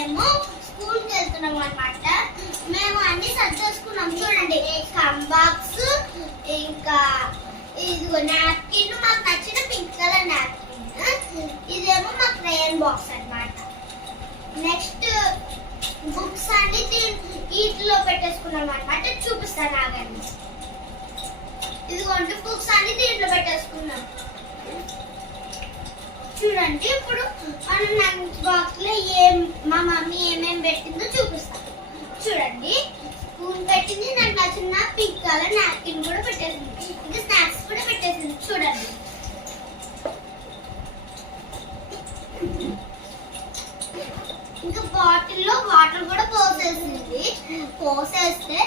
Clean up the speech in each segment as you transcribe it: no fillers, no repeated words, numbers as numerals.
మేము స్కూల్ కి వెళ్తున్నాం అన్నమాట. మేము అన్ని సర్దేసుకున్నాం. చూడండి, కంబాక్స్, ఇంకా ఇదిగో నాప్కిన్, మాకు నచ్చిన పింక్ కలర్ నాప్కిన్. ఇదేమో మా క్రేయన్ బాక్స్ అన్నమాట. నెక్స్ట్ బుక్స్ అన్ని వీటిలో పెట్టేసుకున్నాం అన్నమాట. చూపిస్తాను ఆగండి. ఇదిగోండి బుక్స్ అన్ని దీంట్లో పెట్టేసుకున్నాం. చూడండి, ఇప్పుడు మనం లంచ్ బాక్స్ లో మా మమ్మీ ఏమేమి పెట్టిందో చూపిస్తాం. చూడండి, స్పూన్ పెట్టింది, నాకు నచ్చిన పింక్ కలర్ నాప్కిన్ కూడా పెట్టేసింది, ఇంకా స్నాక్స్ కూడా పెట్టేసింది. చూడండి, ఇంకా బాటిల్లో వాటర్ కూడా పోసేస్తే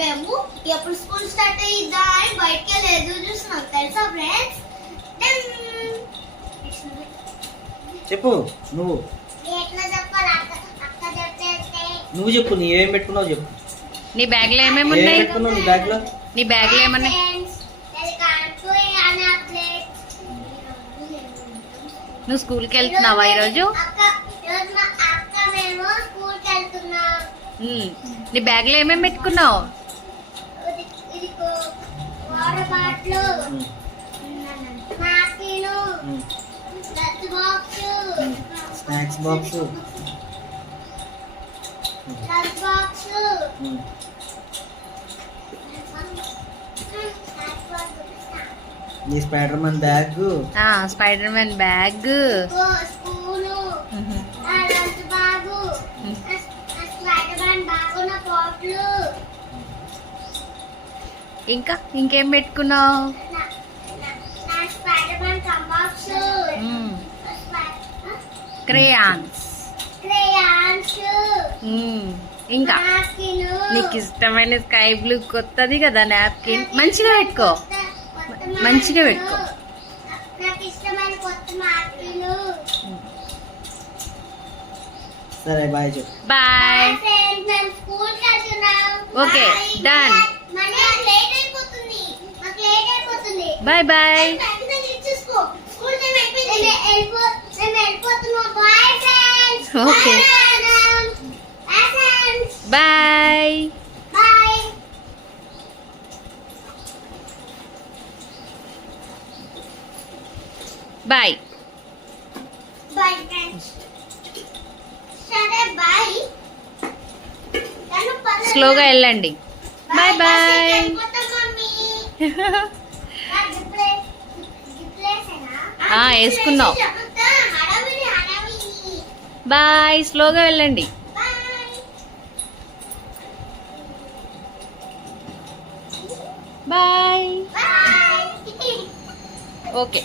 మేము ఎప్పుడు స్కూల్ స్టార్ట్ అయ్యిద్దా అని బయటకి వెళ్ళి ఎదురు చూస్తున్నాం, తెలుసా ఫ్రెండ్స్? చెప్పు నువ్వు. ఎట్లా చెప్పాలి? అక్క చెప్తే నువ్వు చెప్పు, నీ ఏం పెట్టుకున్నావు చెప్పు. నీ బ్యాగ్ లో ఏమేమి ఉన్నాయి? నీ బ్యాగ్ లో ఏమన్నాయి? నువ్వు స్కూల్కి వెళ్తున్నావా ఈరోజు? నీ బ్యాగ్ లో ఏమేమి పెట్టుకున్నావు? స్నాక్స్ బాక్స్, నీ spider man bag, spider man bag, ఇంకా ఇంకేం పెట్టుకున్నావు? క్రేయాన్స్, ఇంకా నీకు ఇష్టమైన స్కై బ్లూ కొత్తది కదా నాప్కిన్, మంచిగా పెట్టుకో, మంచిగా పెట్టుకో. సరే బాయ్ చెప్పు. Bye. Okay done. Bye bye. Okay bye. Bye. స్లోగా వెళ్ళండి. Bye bye. వేసుకున్నావు. బాయ్. స్లోగా వెళ్ళండి. బాయ్. ఓకే.